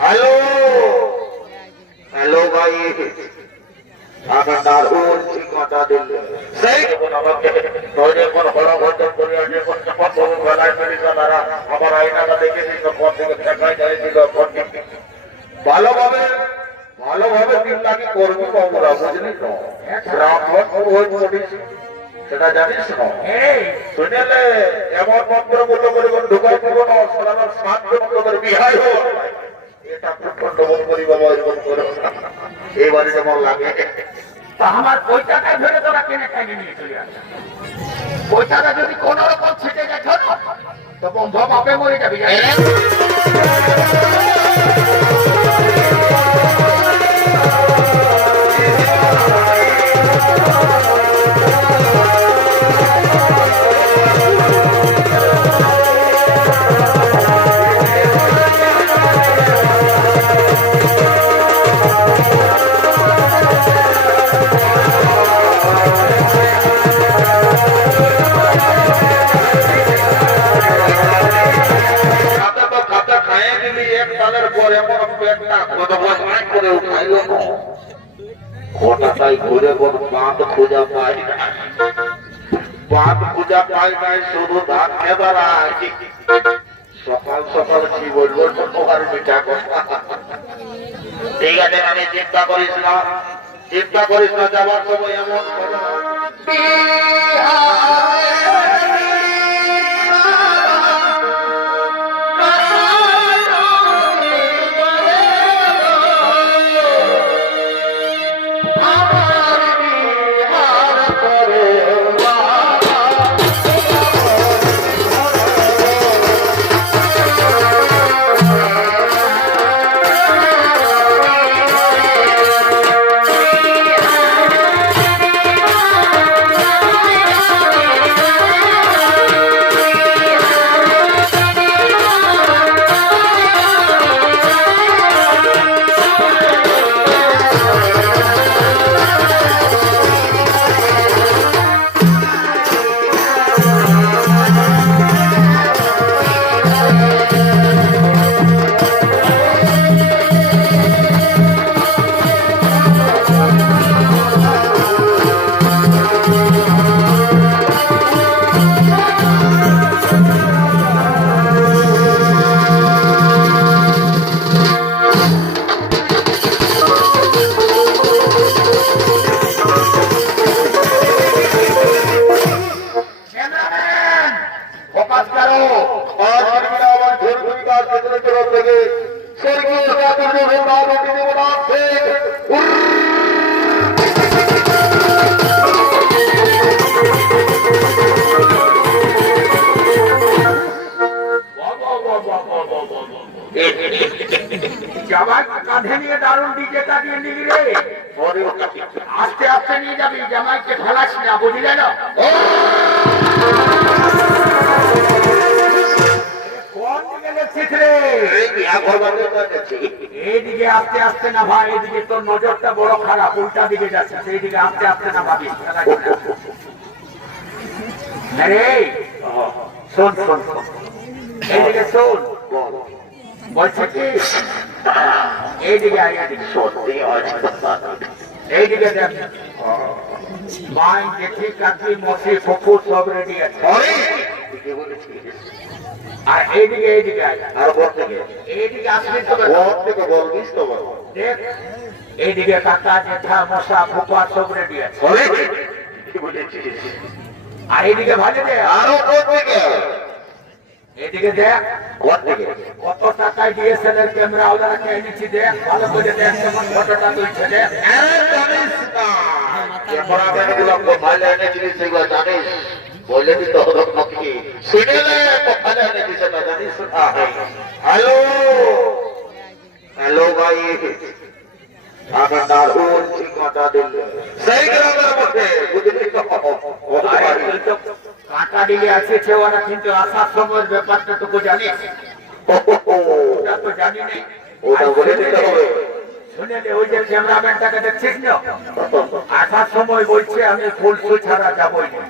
Hello. Hello ভাই। আমি দারুণ ঠিকানা দিলে? সেই আমাকে তৈরি করে বড় ঘটন করে গলায় তারা আমার দেখে দিল কোন দিকে কোন দিকে ভালোভাবে ভালোভাবে চিন্তাকে করবি আমরা বুঝলি তো? ব্রাহ্মণ ওই করিস সেটা জানিস না। শুনেলে এমন মন্ত্র বলল করে ঢুকাই দিব না সালার সাত মন্ত্র করে বিহাই হোক এটা প্রচণ্ড বোধ করি বাবা এরকম করো না। এবারে যেমন লাগে। আমার ওই টাকায় ধরে তোরা কিনে খাইয়ে নিয়ে চলে টাকা যাবি ঠিক আমি চিন্তা করিস না চিন্তা করিস না যাবার সময় এমন জামাই কাঁধে নিয়ে দারুণ রে। আস্তে আস্তে নিয়ে যাবি জামাইকে ফেলাস না বুঝলে না? কোন দিকে লেগছিস রে? এইদিকে আস্তে আস্তে না ভাই এদিকে তোর নজরটা বড় খারাপ উল্টা দিকে যাচ্ছে সেইদিকে আস্তে আস্তে না ভাবি। শোন শোন শোন। এইদিকে শোন। বলছে কি এইদিকে আয় এইদিকে। দেখ। মাই দেখি কাকি মশি পুকুর সব রেডি আছে। আর এইদিকে এইদিকে আর ঘর থেকে। এইদিকে আসবি তো ঘর থেকে বলবিস তো দেখ এইদিকে কাকা জেঠা মশা ফুপা সব রেডি আছে। আর এইদিকে ভালো আরও থেকে। এদিকে দেখ ঘর থেকে। কত টাকায় ডিএসএলআর ক্যামেরা এনেছি দেখ ভালো করে দেখ কেমন ফটোটা তুলছে দেখ। আরে জানিস না ক্যামেরাম্যান এনেছিলি সেগুলো জানিস বলে দিতে হবে নাকি শুনে নে কোথায় এনেছিস না জানিস হ্যালো? হ্যালো ভাই। আমি দারুণ ঠিকানা দিলে। সেই গ্রামের মধ্যে বুঝলি তো। বলতে পারি। কাঁটা ওরা কিন্তু আসার সময়ের ব্যাপারটা তোকে ওটা তো জানি না ওটা বলে দিতে হবে। শুনেলে ওই যে ক্যামেরাম্যানটাকে দেখছিস না আসার সময় বলছে আমি ফুলসু ছাড়া যাবই না।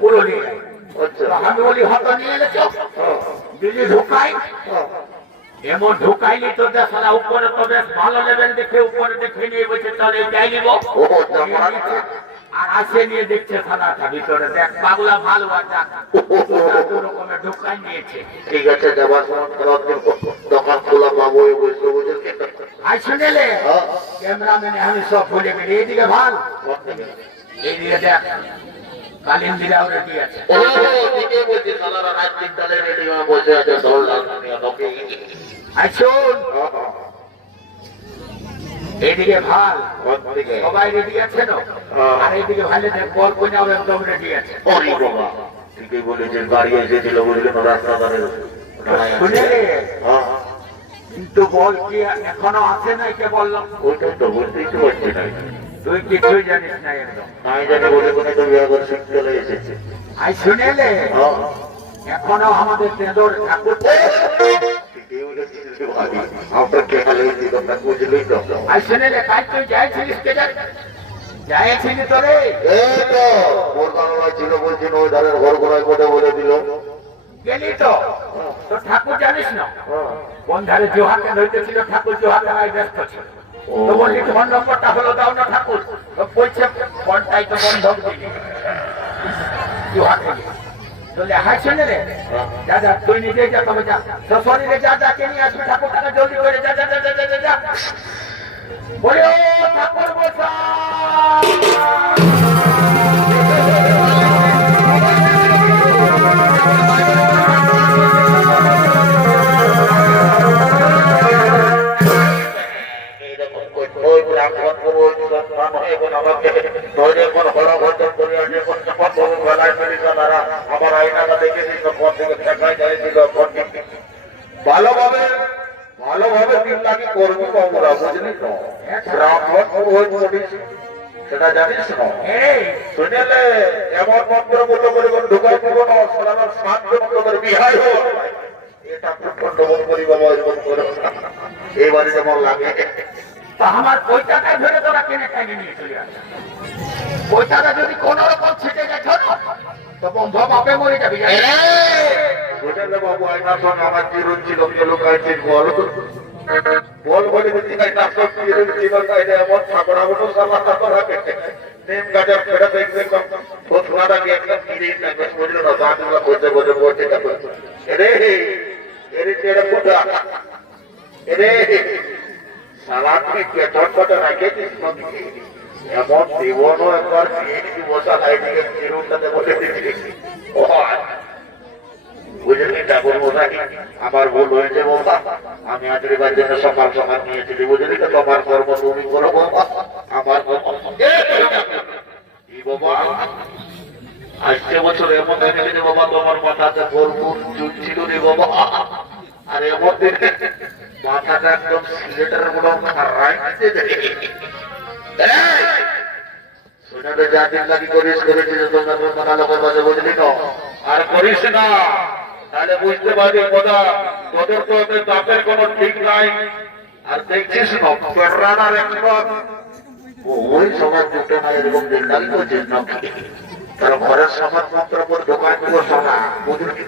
পুরুলিয়া আচ্ছা। আমি বলি হত নিয়ে ঢুকাই। এমন ঢুকাইনি তো দেখ উপরে তো বেশ ভালো লেভেল দেখে উপরে দেখে নিয়ে বলছে যাই নিব। জামাত। আর আসে নিয়ে দেখছে সাদাটা ভিতরে দেখ বাবুলা ভালো আছে দু রকমের ঢুকাই নিয়েছে। ঠিক আছে যাবার সময় দোকান খোলা পাবো বসে বুঝে শুনেলে। ক্যামেরাম্যানে আমি সব ভুলে গেলি এইদিকে ভালো? এইদিকে দেখ কালিন্দিরাও রেডি আছে? ও, বলছি, রাত হয়ে বসে আছে, লাগবে শোন। হ্যাঁ, হ্যাঁ, ভালো সবাই রেডি আছে তো? হ্যাঁ। আর ভালো কোনাও একদম রেডি আছে। ঠিকই এসেছিল রাস্তা ধারে। আছে। শুনে হ্যাঁ, কিন্তু বল কি এখনও আছে নাই কে বললাম? ওইটাই তো বুঝতেই তো পারছি না। তুই কিছুই জানিস না একদম। নাই জানি বলে কোনে তো বিয়ে করে চলে এসেছে। আই শুনেলে হ্যাঁ, এখনও আমাদের তেঁদর ঠাকুর। বুঝলেই তো। আই শুনেলে কাজ তুই যাইছিলিস কে যাইছিলি তো রে এই তো, ওর কারণে ছিল বলছিল, ওই ধারের ঘর ঘোড়ায় কোটে বলে দিল। গেলি তো তো ঠাকুর জানিস না কোন ধারে জোহাকে ধরতেছিল ঠাকুর জোহাকে নাই ব্যস্ত ছিল। তো বললি ফোন নম্বরটা হলো দাও না ঠাকুর তো বলছে ফোনটাই তো বন্ধক জোহাকে বলে হাই শুনে রে। যা যা তুই নিজে যা তবে যা। শ্বশুরি রে যা যা কে নিয়ে আসবি ঠাকুরটাকে জলদি করে যা যা যা যা যা, যা। বলে ও ঠাকুর মশাই সেটা জানিস না? শুনেলে এমন মন্ত্র বলল বলে ঢুকাই দিব না? সালাবার সাত মন্ত্র করে বিহাই হোক। এটা খন্ডবন করি বাবা এরকম করো এইবারে যেমন লাগে। আমার পয়সাটাই ধরে তোরা কিনে খাইয়ে নিয়ে চলে আসে। পয়সাটা যদি কোন রকম ছিটে গেছ তো বন্ধ বাপে মরে যাবি। বাবু আয়না শোন আমার চিরুন ছিল কেন কাইছিস বল। বল বলে দিচ্ছি আয়না শোন চিরুন ছিল তাই এমন ঠাকুর আগুন সালাটা করাবে নিম গাছের ফেরা দেখবে ফোসলাটা কি একটা ফিরে থাকে বুঝলো না দাঁতগুলো করতে করতে পড়ছে রে এরে চেড়ে ফুটা এরে সালা তুই পেটন কটা রাখেছিস? এমন জীবনও একবার পিএইচডি বসা লাইটিকে চিরুনটাতে বলে দিচ্ছি ও বুঝলি ঠাকুর মশাই। আমার ভুল হয়েছে বাবা আমি আজকের জন্য সকাল সকাল নিয়েছিলি বুঝলি তো? তোমার কর্ম তুমি করো বাবা আমার বাবা আসছে বছর এমন দেখে রে বাবা তোমার মাথাতে ভরপুর চুল ছিল রে বাবা আর এমন দিনে মাথাটা একদম সিলেটের মতো খারাই শুনে তো যা দিন লাগি করিস, করেছিস তোমরা তোমরা লোকের মাঝে বুঝলি না আর করিস না। তাহলে বুঝতে পারবি কথা। তোদের তো বাপের কোনো ঠিক নাই। আর দেখছিস ওই সময় দুটো না এরকম দিন লাগি করছিস না। তার ঘরের সমাজ মাত্র পর দোকান বুঝলি?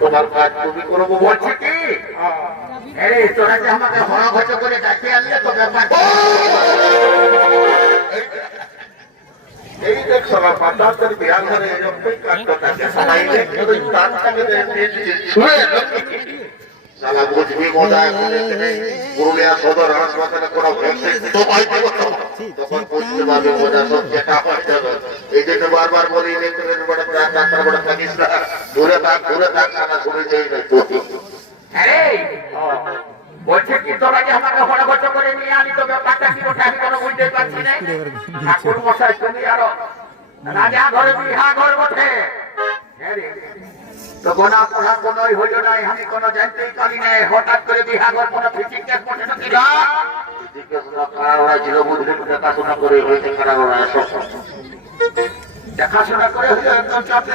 তোমার কাজ তুমি করব, বলছি কি? তোরা যে আমাকে হড়া ঘচ করে ডাকে আনলে তো ব্যাপার এই পাতার বিহার করে এরকমই কাজ করতে সবাই দেখ ওই কাজটাকে শুনে সালা বুঝবি মজা এখন পুরুলিয়া সদর হাসপাতালে কোনো ভ্যাকসিন তো পাইতে তখন বুঝতে পারবে মজা সব যেটা হয়ে এই জন্য বারবার বলি ইলেকট্রনের বড় ডাক্তার বড় থাকিস না ঘুরে থাক ঘুরে থাক সালা ঘুরে যাই না তো বলছে কি তোরা যে আমাকে হড়া করে নিয়ে আনি তো ব্যাপারটা কি ওঠে আমি কোনো বুঝতে পারছি না ঠাকুর মশাই তুমি আরও রাজা ঘরে বিহা ঘর বটে। হ্যাঁ রে। তো গোনা পোড়া কোনোই হইল নাই আমি কোনো জানতেই পারি নাই। হঠাৎ করে বিহা ঘর কোনো ফিটিং কেস বটে না জিজ্ঞাসা খারাপ হয়েছিল বুঝলি দেখাশোনা করে হয়েছে খারাপ সব দেখাশোনা করে হইলে একদম চাপে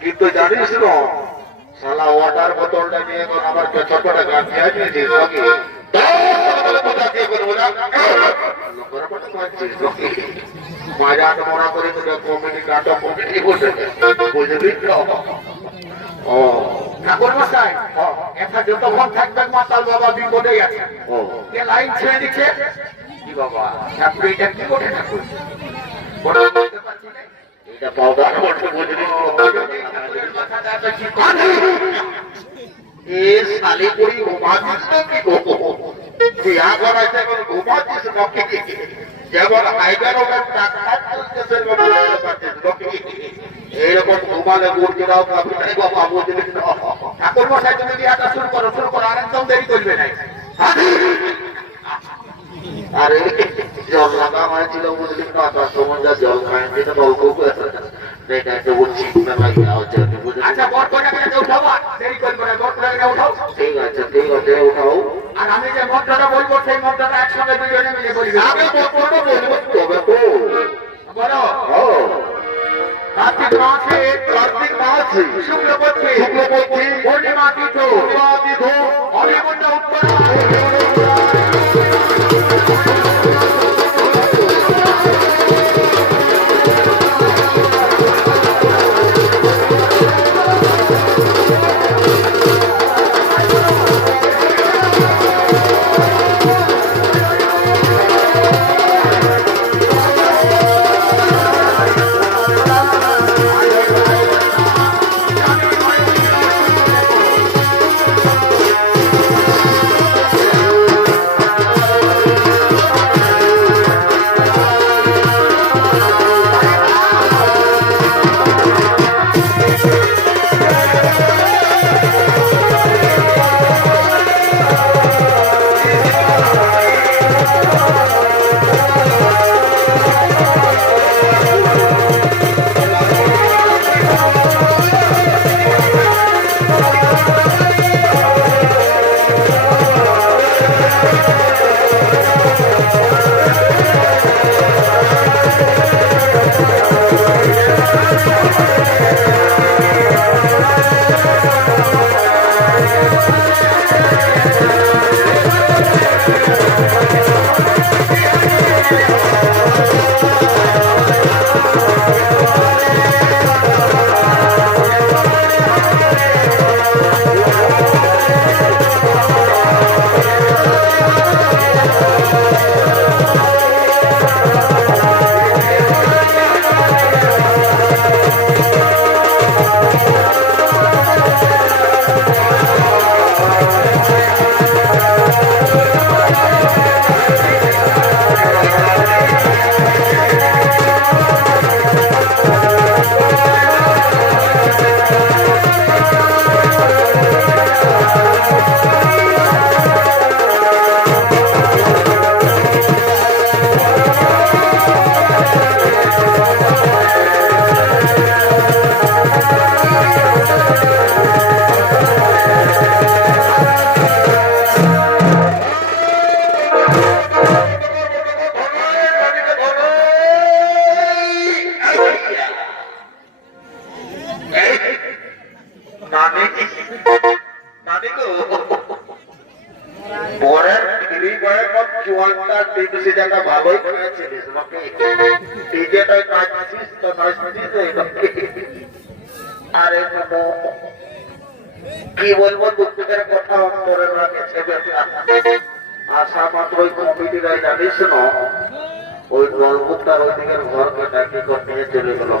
কিন্তু জানিস না সালা ওয়াটার বোতলটা নিয়ে এখন আমার পেছন করে গান খেয়ে নিয়েছিস নাকি? তো যতক্ষণ থাকবেন মাতাল বাবা বিপদে কে লাইন ছেড়ে দিচ্ছে। কি বাবা? ঠাকুর এটা কি করে ঠাকুর? যেমন নাকি এইরকম ঘুমালে বুঝলি তো ঠাকুর মশাই তুমি বিয়াটা শুরু করো? শুরু করো, আর একদম দেরি করবে না। আরে জল লাগা হয়েছিল বুঝলি না তার সময় যা জল খায়নি তো নলকূপ এটা বলছি না লাগে হচ্ছে বুঝলি আচ্ছা বর্তমানে উঠাবো দেরি করবে না বর্তমানে উঠাও ঠিক আছে ঠিক আছে উঠাও। আর আমি যে মন্ত্রটা বলব সেই মন্ত্রটা একসঙ্গে দুজনে মিলে বলবি আগে বলব বলব তবে তো। বলো। কার্তিক মাসে কার্তিক মাস শুক্লপক্ষে। শুক্লপক্ষে। পূর্ণিমা তিথ। পূর্ণিমা তিথ। অনিমুণ্ড উত্তরা কি বলব দুঃখের কথা, অন্তরে রাখেছে বেটা আশা ওই কমিটিরাই জানিস ওই নলকুপটার ওই ঘরকে ডাকি করে চলে গেল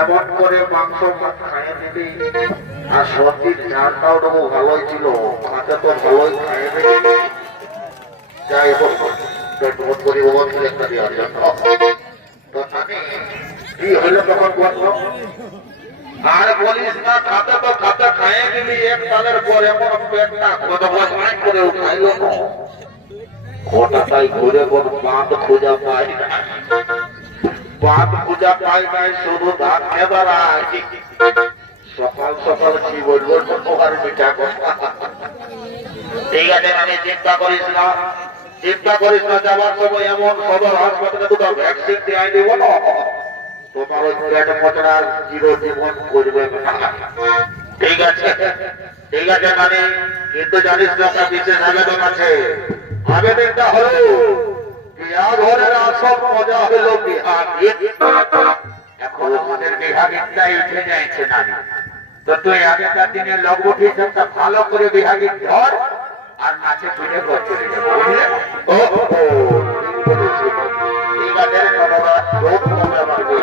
এমন করে মাংস খাইয়ে দিবি, আর সবজির ঝালটাও দেবো ভালোই ছিল মাকে তো ভালোই খাইয়ে যাই হোক, পেট একটা তো আমি কি হইল তখন বলল আর বলিস না, খাতে তো খাতে খাইয়ে গেলি এক সালের পর এমন পেটটা বছর করে উঠাইলো। ঘুরে কোন বাঁধ খোঁজা পাই বাঁধ খোঁজা পাই নাই শুধু ধান খেবার সকাল সকাল কি বলব তোমার কথা ঠিক আছে, আমি চিন্তা করিস না। চিন্তা করিস না, যাবার সময় এমন সদর হাসপাতালে দুটো ভ্যাকসিন দিয়ে দিব তোমার ওই পেট মোচড়ার চিরজীবন করবে ঠিক আছে ঠিক আছে মানে কিন্তু জানিস না একটা বিশেষ আবেদন আছে আবেদনটা হলো মজা বিহা এখন আমাদের উঠে যাইছে তো তুই আগেকার দিনে লঘু হিসাবটা ভালো করে বিভাগীর ধর আর নাচে ফিরে ঘর চলে যাব বুঝলে ও। বাবা রোগ আমার আমাদের